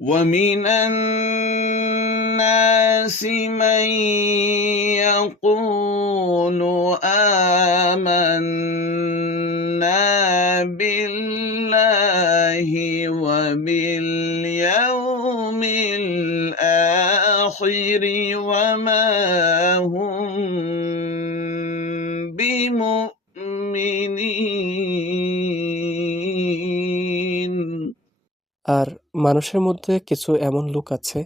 ومن الناس من يقول آمنا بالله وباليوم الآخر وما هم بمؤمنين। আর মানুষের মধ্যে কিছু এমন লোক আছে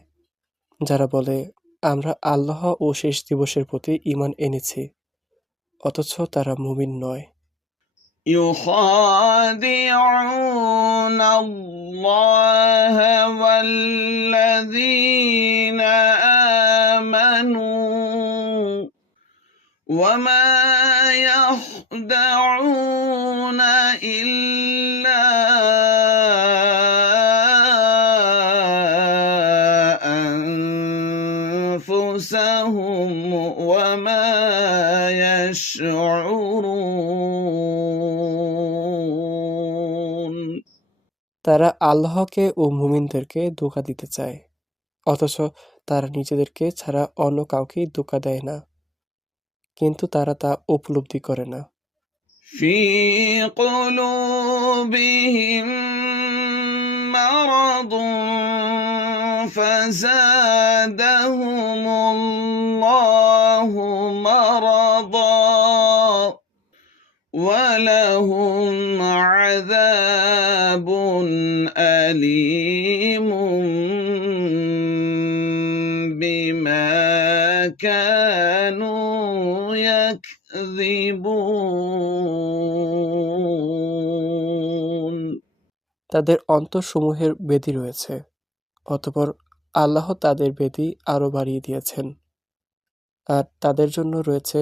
যারা বলে, আমরা আল্লাহ ও শেষ দিবসের প্রতি ঈমান এনেছি, অথচ তারা মুমিন নয়। يخادعون الله والذين آمنوا وما يخدعون إلا أنفسهم وما يشعرون। তারা আল্লাহকে ও মুমিনদেরকে ধোঁকা দিতে চায়, অথচ তারা নিজেদেরকে ছাড়া অন্য কাউকেই ধোঁকা দেয় না, কিন্তু তারা তা উপলব্ধি করে না। في قلوبهم مرض فزادهم الله مرضا ولهم عذاب أليم بما كانوا يكذبون। তাদের অন্তরসমূহের ব্যাধি রয়েছে, অতঃপর আল্লাহ তাদের ব্যাধি আরো বাড়িয়ে দিয়েছেন, আর তাদের জন্য রয়েছে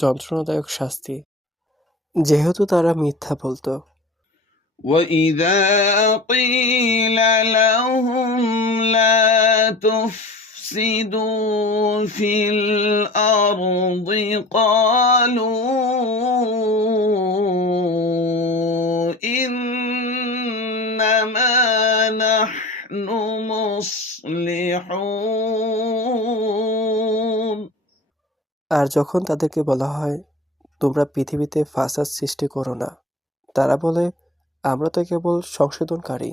যন্ত্রণাদায়ক শাস্তি, যেহেতু তারা মিথ্যা বলতো। وإذا قيل لهم لا تفسدوا في الأرض قالوا إنما نحن مصلحون। আর যখন তাদেরকে বলা হয়, তোমরা পৃথিবীতে ফাসাদ সৃষ্টি করো না, তারা বলে, আমরা তো কেবল সংশোধনকারী।